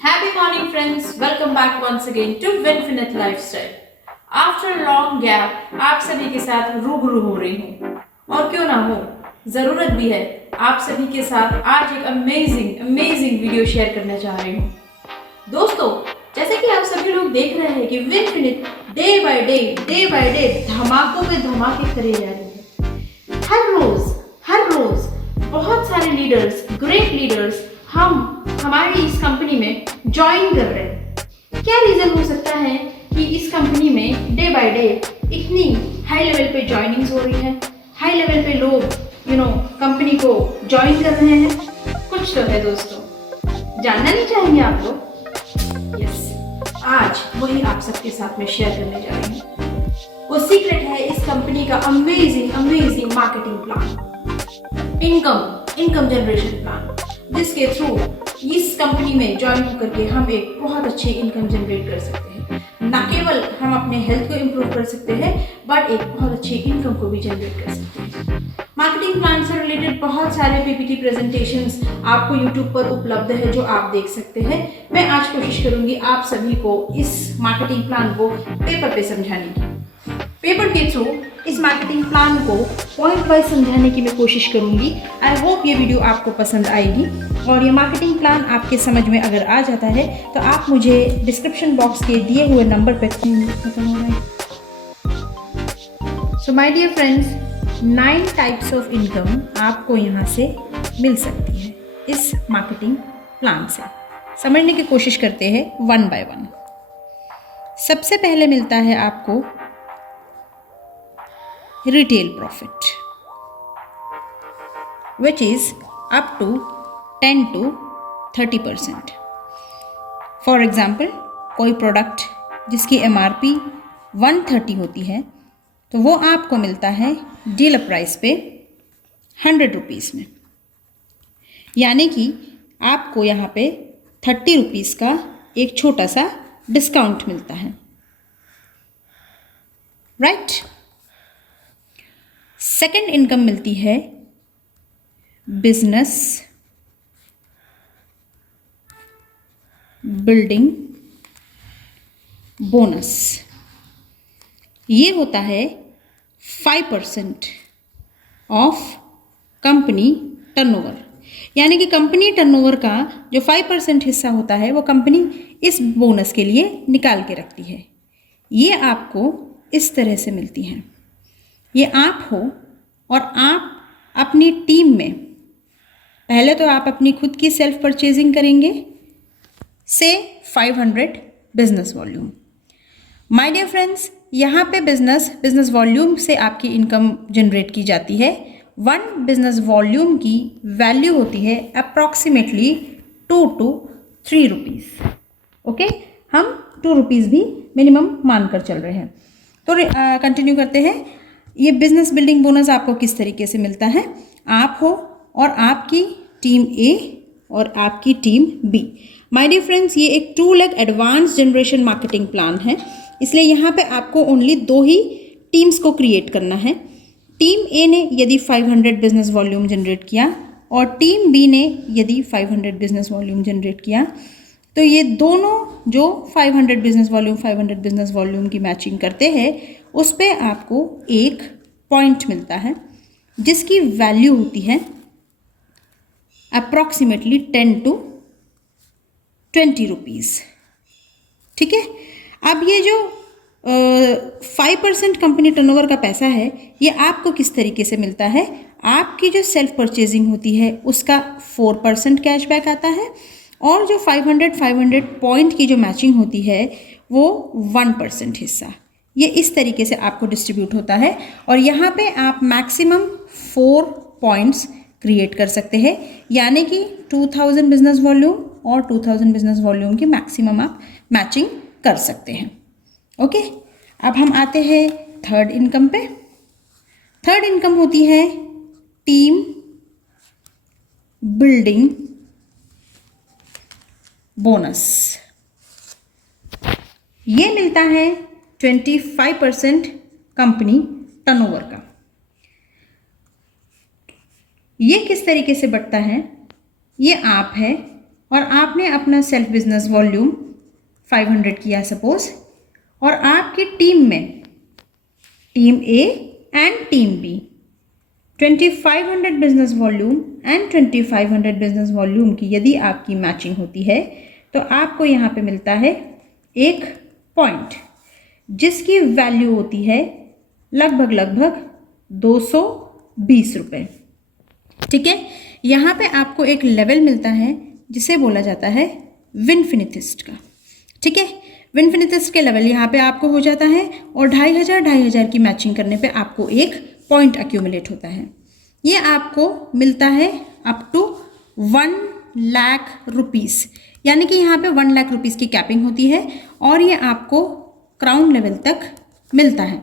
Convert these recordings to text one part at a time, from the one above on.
Happy morning, friends. Welcome back once again to Winfinite Lifestyle. After a long gap, आप सभी के साथ रूबरू हो रही हूँ और क्यों ना हो, ज़रूरत भी है आप सभी के साथ आज एक अमेजिंग वीडियो शेयर करना चाह रही हूँ। दोस्तों, जैसे कि आप सभी लोग देख रहे हैं कि विनफिनिट डे बाय डे धमाकों पे धमाके करे जा रही है। हर रोज बहुत सारे लीडर्स, ग्रेट लीडर्स हमारी इस कंपनी में ज्वाइन कर रहे हैं। क्या रीजन हो सकता है कि इस कंपनी में डे बाय डे इतनी हाई लेवल पे ज्वाइनिंग्स हो रही है, हाई लेवल पे लोग कंपनी को ज्वाइन कर रहे हैं? कुछ तो है दोस्तों, जानना नहीं चाहेंगे आप लोग? यस, आज वही आप सबके साथ में शेयर करने जा रही हूँ। वो सीक्रेट है इस कंपनी का amazing marketing plan, income generation plan, जिसके थ्रू इस कंपनी में ज्वाइन होकर के हम एक बहुत अच्छी इनकम जनरेट कर सकते हैं। न केवल हम अपने हेल्थ को इम्प्रूव कर सकते हैं बट एक बहुत अच्छी इनकम को भी जनरेट कर सकते हैं। मार्केटिंग प्लान से रिलेटेड बहुत सारे पीपीटी प्रेजेंटेशंस आपको यूट्यूब पर उपलब्ध है जो आप देख सकते हैं। मैं आज कोशिश करूंगी आप सभी को इस मार्केटिंग प्लान को पेपर पे समझाने की। पेपर के थ्रू इस मार्केटिंग प्लान को पॉइंट वाइज समझाने की मैं कोशिश करूंगी। आई होप ये वीडियो आपको पसंद आएगी और ये मार्केटिंग प्लान आपके समझ में अगर आ जाता है तो आप मुझे डिस्क्रिप्शन बॉक्स के दिए हुए नंबर पर खत्म हो रहा है। So my dear friends, 9 types of income आपको यहाँ से मिल सकती है इस मार्केटिंग प्लान से। समझने की कोशिश करते हैं वन बाय वन। सबसे पहले मिलता है आपको retail profit, which is up to 10 to 30%. For example, कोई प्रोडक्ट जिसकी MRP 130 होती है तो वो आपको मिलता है डीलर प्राइस पे 100 रुपीज़ में, यानी कि आपको यहाँ पे 30 रुपीज़ का एक छोटा सा डिस्काउंट मिलता है, राइट? सेकेंड इनकम मिलती है बिजनेस बिल्डिंग बोनस। ये होता है 5% ऑफ कंपनी टर्नओवर, यानी कि कंपनी टर्नओवर का जो 5% हिस्सा होता है वो कंपनी इस बोनस के लिए निकाल के रखती है। ये आपको इस तरह से मिलती हैं। ये आप हो और आप अपनी टीम में पहले तो आप अपनी खुद की सेल्फ परचेजिंग करेंगे से 500 business volume. My dear friends, यहाँ पे बिजनेस वॉल्यूम से आपकी इनकम जनरेट की जाती है। 1 बिजनेस वॉल्यूम की वैल्यू होती है अप्रॉक्सीमेटली 2 to 3 रुपीज़। ओके, हम 2 रुपीज़ भी मिनिमम मानकर चल रहे हैं। तो कंटिन्यू करते हैं। ये बिजनेस बिल्डिंग बोनस आपको किस तरीके से मिलता है? आप हो और आपकी टीम ए और आपकी team B. My dear friends, ये एक 2 lakh advance generation marketing plan है, इसलिए यहाँ पे आपको ओनली 2 ही टीम्स को क्रिएट करना है। टीम ए ने यदि 500 बिजनेस वॉल्यूम जनरेट किया और टीम बी ने यदि 500 बिजनेस वॉल्यूम जनरेट किया, तो ये दोनों जो 500 बिजनेस वॉल्यूम की मैचिंग करते हैं उस पे आपको एक पॉइंट मिलता है जिसकी वैल्यू होती है अप्रॉक्सीमेटली 10 to 20 रुपीज़। ठीक है, अब ये जो 5% कंपनी टर्नओवर का पैसा है ये आपको किस तरीके से मिलता है? आपकी जो सेल्फ परचेजिंग होती है उसका 4% कैशबैक आता है और जो 500 पॉइंट की जो मैचिंग होती है वो 1% हिस्सा, ये इस तरीके से आपको डिस्ट्रीब्यूट होता है। और यहाँ पे आप मैक्सिमम 4 पॉइंट्स क्रिएट कर सकते हैं, यानी कि 2000 बिजनेस वॉल्यूम और 2000 बिजनेस वॉल्यूम की मैक्सिमम आप मैचिंग कर सकते हैं। ओके, अब हम आते हैं थर्ड इनकम पे। थर्ड इनकम होती है टीम बिल्डिंग बोनस। ये मिलता है 25% कंपनी टर्नओवर का। ये किस तरीके से बढ़ता है? ये आप है और आपने अपना सेल्फ बिजनेस वॉल्यूम 500 किया सपोज, और आपकी टीम में team A and team B 2500 business volume and 2500 business volume की यदि आपकी मैचिंग होती है तो आपको यहाँ पे मिलता है एक पॉइंट जिसकी वैल्यू होती है लगभग 220 रुपये। ठीक है, यहाँ पे आपको एक लेवल मिलता है जिसे बोला जाता है विनफिनिथिस्ट का। ठीक है, विनफिनिथिस्ट के लेवल यहाँ पे आपको हो जाता है और 2500 की मैचिंग करने पे आपको एक पॉइंट अक्यूमुलेट होता है। ये आपको मिलता है अप टू 1 लाख रुपीज़, यानी कि यहाँ पे 1 लाख रुपीज़ की कैपिंग होती है और ये आपको क्राउन लेवल तक मिलता है।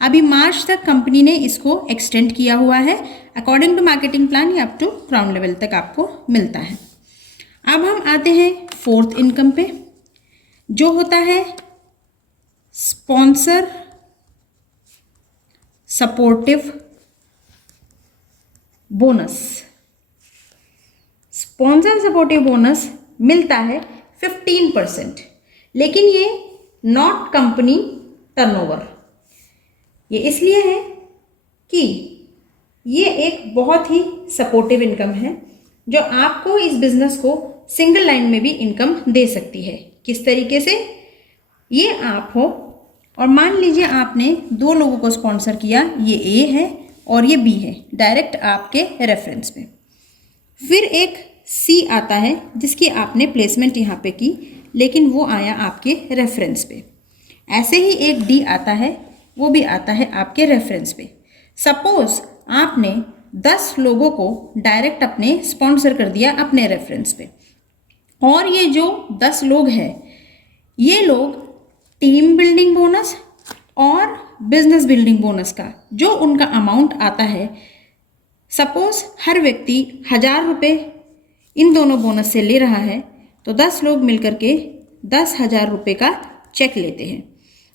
अभी मार्च तक कंपनी ने इसको एक्सटेंड किया हुआ है, अकॉर्डिंग टू मार्केटिंग प्लान ये अप टू क्राउन लेवल तक आपको मिलता है। अब हम आते हैं फोर्थ इनकम पे, जो होता है sponsor supportive bonus. Sponsor supportive bonus मिलता है 15%, लेकिन ये नॉट कंपनी टर्नओवर। ये इसलिए है कि ये एक बहुत ही सपोर्टिव इनकम है जो आपको इस बिजनेस को सिंगल लाइन में भी इनकम दे सकती है। किस तरीके से? ये आप हो और मान लीजिए आपने 2 लोगों को स्पॉन्सर किया, ये ए है और ये बी है, डायरेक्ट आपके रेफरेंस पे। फिर एक सी आता है जिसकी आपने प्लेसमेंट यहाँ पे की, लेकिन वो आया आपके रेफरेंस पे। ऐसे ही एक डी आता है, वो भी आता है आपके रेफरेंस पे। सपोज आपने 10 लोगों को डायरेक्ट अपने स्पॉन्सर कर दिया अपने रेफरेंस पे, और ये जो 10 लोग हैं ये लोग टीम बिल्डिंग बोनस और बिजनेस बिल्डिंग बोनस का जो उनका अमाउंट आता है, सपोज हर व्यक्ति 1000 रुपये इन दोनों बोनस से ले रहा है, तो 10 लोग मिलकर के 10,000 रुपये का चेक लेते हैं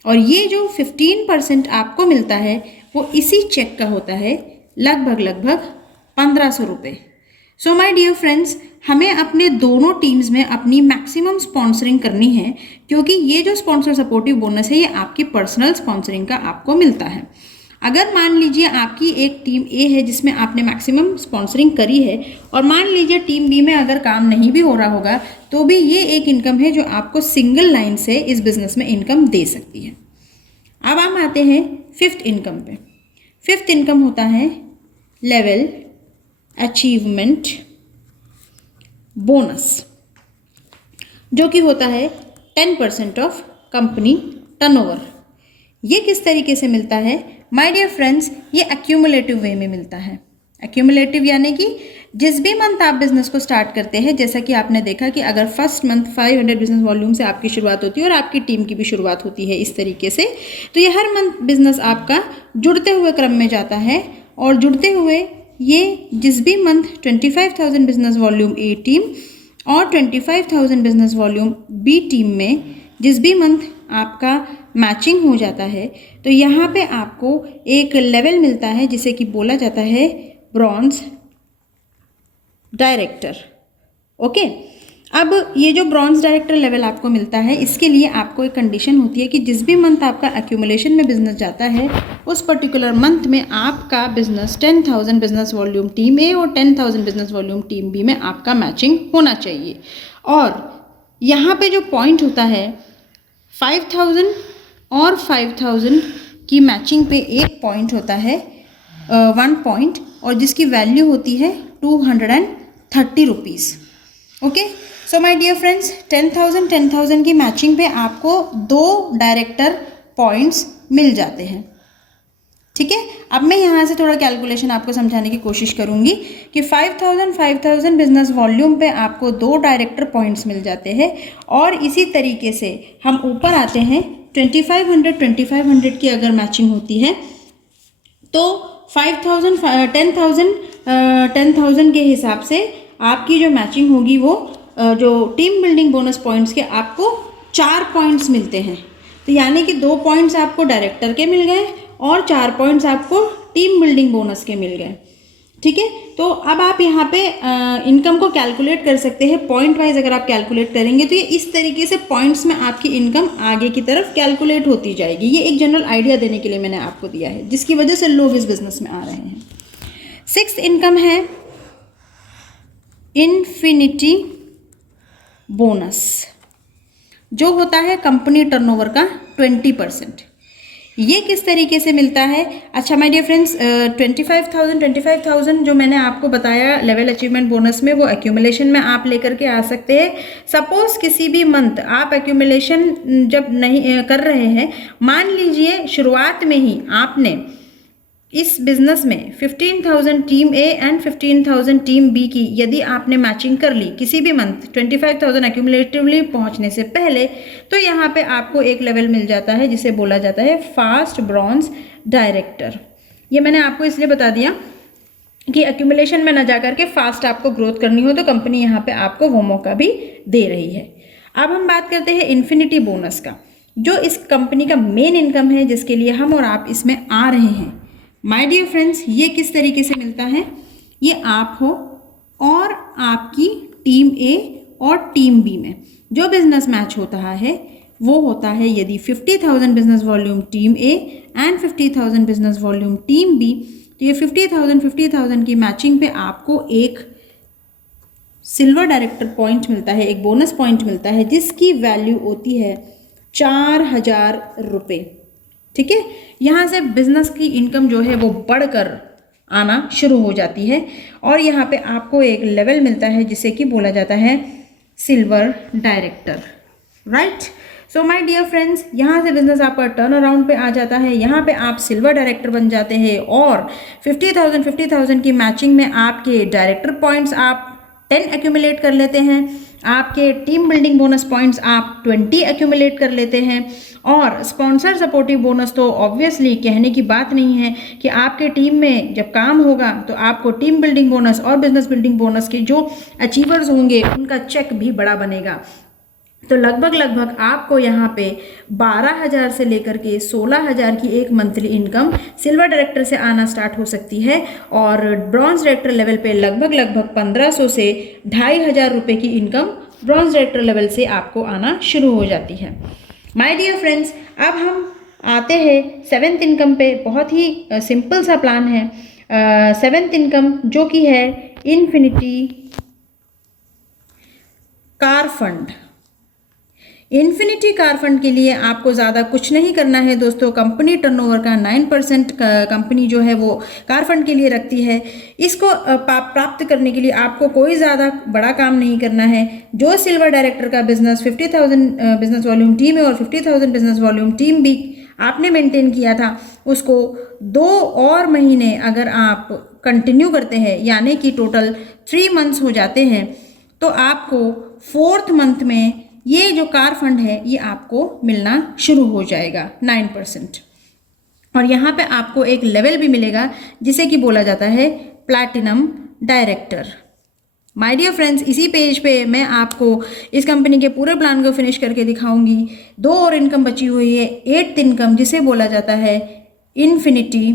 और ये जो 15% आपको मिलता है वो इसी चेक का होता है लगभग 1500 रुपये। सो माय डियर फ्रेंड्स, हमें अपने दोनों टीम्स में अपनी मैक्सिमम स्पॉन्सरिंग करनी है, क्योंकि ये जो स्पॉन्सर सपोर्टिव बोनस है ये आपकी पर्सनल स्पॉन्सरिंग का आपको मिलता है। अगर मान लीजिए आपकी एक टीम ए है जिसमें आपने मैक्सिमम स्पॉन्सरिंग करी है और मान लीजिए टीम बी में अगर काम नहीं भी हो रहा होगा, तो भी ये एक इनकम है जो आपको सिंगल लाइन से इस बिजनेस में इनकम दे सकती है। अब हम आते हैं फिफ्थ इनकम पे। फिफ्थ इनकम होता है लेवल अचीवमेंट बोनस, जो कि होता है 10% ऑफ कंपनी टर्नओवर। ये किस तरीके से मिलता है माय डियर फ्रेंड्स? ये एक्यूमुलेटिव वे में मिलता है। एक्यूमुलेटिव यानी कि जिस भी मंथ आप बिजनेस को स्टार्ट करते हैं, जैसा कि आपने देखा कि अगर फर्स्ट मंथ 500 बिजनेस वॉल्यूम से आपकी शुरुआत होती है और आपकी टीम की भी शुरुआत होती है इस तरीके से, तो ये हर मंथ बिजनेस आपका जुड़ते हुए क्रम में जाता है और जुड़ते हुए ये जिस भी मंथ 25,000 बिजनेस वॉल्यूम ए टीम और 25,000 बिजनेस वॉल्यूम बी टीम में जिस भी मंथ आपका मैचिंग हो जाता है, तो यहाँ पे आपको एक लेवल मिलता है जिसे कि बोला जाता है ब्रॉन्ज डायरेक्टर। ओके, अब ये जो ब्रॉन्ज डायरेक्टर लेवल आपको मिलता है, इसके लिए आपको एक कंडीशन होती है कि जिस भी मंथ आपका एक्यूमुलेशन में बिजनेस जाता है उस पर्टिकुलर मंथ में आपका business 10,000 business volume team A और 10,000 बिजनेस वॉल्यूम टीम बी में आपका मैचिंग होना चाहिए। और यहाँ पे जो पॉइंट होता है 5,000 और 5,000 की मैचिंग पे एक पॉइंट होता है 1 पॉइंट, और जिसकी वैल्यू होती है 230 rupees. Okay, so my dear friends, 10,000 की मैचिंग पे आपको 2 डायरेक्टर पॉइंट्स मिल जाते हैं। ठीक है, अब मैं यहाँ से थोड़ा कैलकुलेशन आपको समझाने की कोशिश करूँगी कि 5,000 बिजनेस वॉल्यूम पे आपको 2 डायरेक्टर पॉइंट्स मिल जाते हैं। और इसी तरीके से हम ऊपर आते हैं 2,500 की अगर मैचिंग होती है तो 10,000 के हिसाब से आपकी जो मैचिंग होगी वो जो टीम बिल्डिंग बोनस पॉइंट्स के आपको 4 पॉइंट्स मिलते हैं। तो यानी कि 2 पॉइंट्स आपको डायरेक्टर के मिल गए और 4 पॉइंट्स आपको टीम बिल्डिंग बोनस के मिल गए। ठीक है। तो अब आप यहाँ पे इनकम को कैलकुलेट कर सकते हैं पॉइंट वाइज। अगर आप कैलकुलेट करेंगे तो ये इस तरीके से पॉइंट्स में आपकी इनकम आगे की तरफ कैलकुलेट होती जाएगी। ये एक जनरल आइडिया देने के लिए मैंने आपको दिया है, जिसकी वजह से लोग इस बिजनेस में आ रहे हैं। 6th इनकम है इन्फिनिटी बोनस, जो होता है कंपनी टर्नओवर का 20%। ये किस तरीके से मिलता है? अच्छा माय डियर फ्रेंड्स, 25,000 जो मैंने आपको बताया लेवल अचीवमेंट बोनस में, वो एक्यूमुलेशन में आप लेकर के आ सकते हैं। सपोज किसी भी मंथ आप एक्यूमुलेशन जब नहीं कर रहे हैं, मान लीजिए शुरुआत में ही आपने इस बिजनेस में 15,000 team A and 15,000 team B की यदि आपने मैचिंग कर ली किसी भी मंथ 25,000 एक्यूमुलेटिवली पहुंचने से पहले, तो यहाँ पे आपको एक लेवल मिल जाता है जिसे बोला जाता है फास्ट ब्रॉन्ज डायरेक्टर। ये मैंने आपको इसलिए बता दिया कि एक्यूमुलेशन में न जाकर के फास्ट आपको ग्रोथ करनी हो तो कंपनी यहाँ पे आपको वो मौका भी दे रही है। अब हम बात करते हैं इन्फिनिटी बोनस का, जो इस कंपनी का मेन इनकम है, जिसके लिए हम और आप इसमें आ रहे हैं। माय डियर फ्रेंड्स, ये किस तरीके से मिलता है? ये आप हो और आपकी टीम ए और टीम बी में जो बिजनेस मैच होता है वो होता है यदि 50,000 business volume team A and 50,000 business volume team B, तो ये 50,000 की मैचिंग पे आपको एक सिल्वर डायरेक्टर पॉइंट मिलता है, एक बोनस पॉइंट मिलता है, जिसकी वैल्यू होती है 4,000 रुपये। ठीक है, यहाँ से बिजनेस की इनकम जो है वो बढ़कर आना शुरू हो जाती है और यहाँ पे आपको एक लेवल मिलता है जिसे कि बोला जाता है silver director. Right, so my dear friends, यहाँ से बिजनेस आपका टर्न अराउंड पे आ जाता है। यहाँ पे आप सिल्वर डायरेक्टर बन जाते हैं और 50,000 की मैचिंग में आपके डायरेक्टर पॉइंट्स आप 10 एक्यूमुलेट कर लेते हैं, आपके टीम बिल्डिंग बोनस पॉइंट्स आप 20 एक्यूमुलेट कर लेते हैं और स्पॉन्सर सपोर्टिव बोनस तो ऑब्वियसली कहने की बात नहीं है कि आपके टीम में जब काम होगा तो आपको टीम बिल्डिंग बोनस और बिजनेस बिल्डिंग बोनस के जो अचीवर्स होंगे उनका चेक भी बड़ा बनेगा। तो लगभग आपको यहाँ पे 12,000 से लेकर के 16,000 की एक मंथली इनकम सिल्वर डायरेक्टर से आना स्टार्ट हो सकती है और ब्रॉन्ज डायरेक्टर लेवल पे लगभग 1,500 से 2,500 रुपये की इनकम ब्रॉन्ज डायरेक्टर लेवल से आपको आना शुरू हो जाती है। माय डियर फ्रेंड्स, अब हम आते हैं 7th इनकम पे। बहुत ही सिंपल सा प्लान है 7th इनकम, जो कि है infinity car fund. Infinity car fund के लिए आपको ज़्यादा कुछ नहीं करना है दोस्तों। कंपनी टर्नओवर का 9% कंपनी जो है वो कार फंड के लिए रखती है। इसको प्राप्त करने के लिए आपको कोई ज़्यादा बड़ा काम नहीं करना है। जो सिल्वर डायरेक्टर का बिजनेस 50,000 बिजनेस वॉल्यूम टीम है और 50,000 बिजनेस वॉल्यूम टीम भी आपने मेंटेन किया था, उसको 2 और महीने अगर आप कंटिन्यू करते हैं, यानी कि टोटल 3 मंथ्स हो जाते हैं, तो आपको 4th मंथ में ये जो कार फंड है ये आपको मिलना शुरू हो जाएगा 9%। और यहाँ पे आपको एक लेवल भी मिलेगा जिसे कि बोला जाता है platinum director. My dear friends, इसी पेज पे मैं आपको इस कंपनी के पूरे प्लान को फिनिश करके दिखाऊंगी। 2 और इनकम बची हुई है, 8th इनकम, जिसे बोला जाता है इन्फिनिटी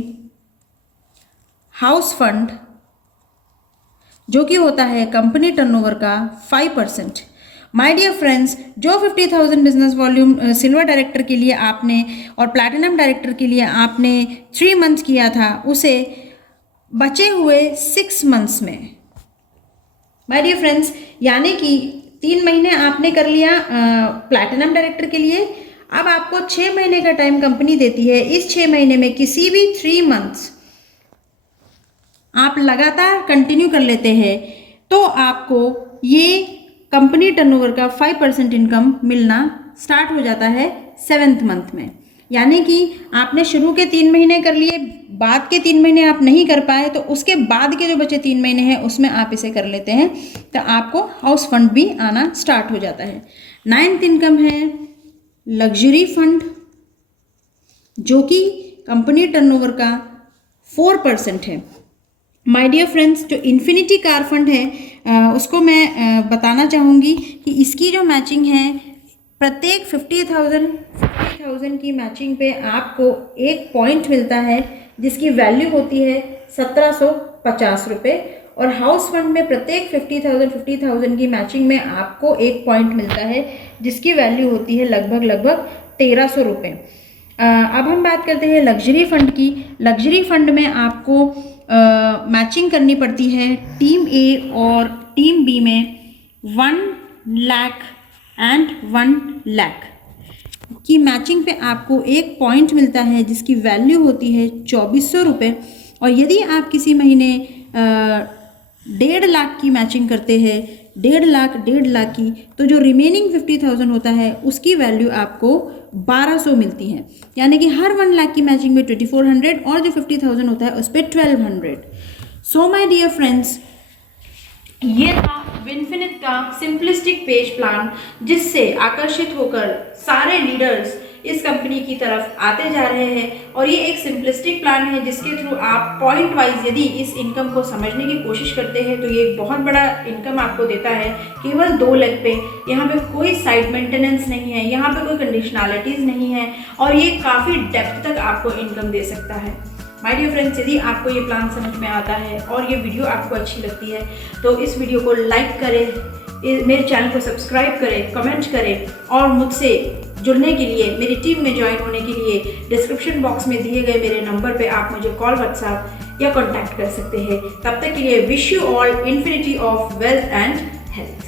हाउस फंड, जो कि होता है कंपनी टर्नओवर का 5%। माय डियर फ्रेंड्स, जो 50,000 बिजनेस वॉल्यूम सिल्वर डायरेक्टर के लिए आपने और प्लैटिनम डायरेक्टर के लिए आपने 3 मंथ्स किया था, उसे बचे हुए 6 मंथ्स में, माय डियर फ्रेंड्स, यानी कि 3 महीने आपने कर लिया प्लैटिनम डायरेक्टर के लिए। अब आपको 6 महीने का टाइम कंपनी देती है। इस 6 महीने में किसी भी 3 मंथ्स आप लगातार कंटिन्यू कर लेते हैं तो आपको ये कंपनी टर्नओवर का 5% इनकम मिलना स्टार्ट हो जाता है 7th मंथ में। यानी कि आपने शुरू के 3 महीने कर लिए, बाद के 3 महीने आप नहीं कर पाए, तो उसके बाद के जो बचे 3 महीने हैं उसमें आप इसे कर लेते हैं, तो आपको हाउस फंड भी आना स्टार्ट हो जाता है। 9th इनकम है लग्जरी फंड, जो कि कंपनी टर्नओवर का 4% है। माय डियर फ्रेंड्स, जो इन्फिनिटी कार फंड है उसको मैं बताना चाहूँगी कि इसकी जो मैचिंग है, प्रत्येक 50,000 की मैचिंग पे आपको एक पॉइंट मिलता है जिसकी वैल्यू होती है 1750 रुपये, और हाउस फंड में प्रत्येक 50,000 की मैचिंग में आपको 1 पॉइंट मिलता है, जिसकी वैल्यू होती है लगभग 1300 रुपये। अब हम बात करते हैं लग्जरी फंड की। लग्जरी फंड में आपको मैचिंग करनी पड़ती है टीम ए और टीम बी में 1 लाख एंड 1 लाख की मैचिंग पे आपको 1 पॉइंट मिलता है, जिसकी वैल्यू होती है 2400 रुपये। और यदि आप किसी महीने 1.5 लाख की मैचिंग करते हैं, 1.5 लाख की, तो जो रिमेनिंग 50,000 होता है उसकी वैल्यू आपको 1200 मिलती है। यानी कि हर 1 लाख की मैचिंग में 2400 और जो 50,000 होता है उस पर 1200। सो माय डियर फ्रेंड्स, ये था विनफिनिट का सिंपलिस्टिक पेज प्लान, जिससे आकर्षित होकर सारे लीडर्स इस कंपनी की तरफ आते जा रहे हैं। और ये एक सिंपलिस्टिक प्लान है जिसके थ्रू आप पॉइंट वाइज यदि इस इनकम को समझने की कोशिश करते हैं तो ये एक बहुत बड़ा इनकम आपको देता है केवल 2 लाख पे। यहाँ पे कोई साइड मेंटेनेंस नहीं है, यहाँ पे कोई कंडीशनैलिटीज़ नहीं है, और ये काफ़ी डेप्थ तक आपको इनकम दे सकता है। माय डियर फ्रेंड्स, यदि आपको ये प्लान समझ में आता है और ये वीडियो आपको अच्छी लगती है तो इस वीडियो को लाइक करें, मेरे चैनल को सब्सक्राइब करें, कमेंट करें, और मुझसे जुड़ने के लिए, मेरी टीम में ज्वाइन होने के लिए डिस्क्रिप्शन बॉक्स में दिए गए मेरे नंबर पे आप मुझे कॉल, व्हाट्सएप या कॉन्टैक्ट कर सकते हैं। तब तक के लिए wish you all infinity of wealth and health.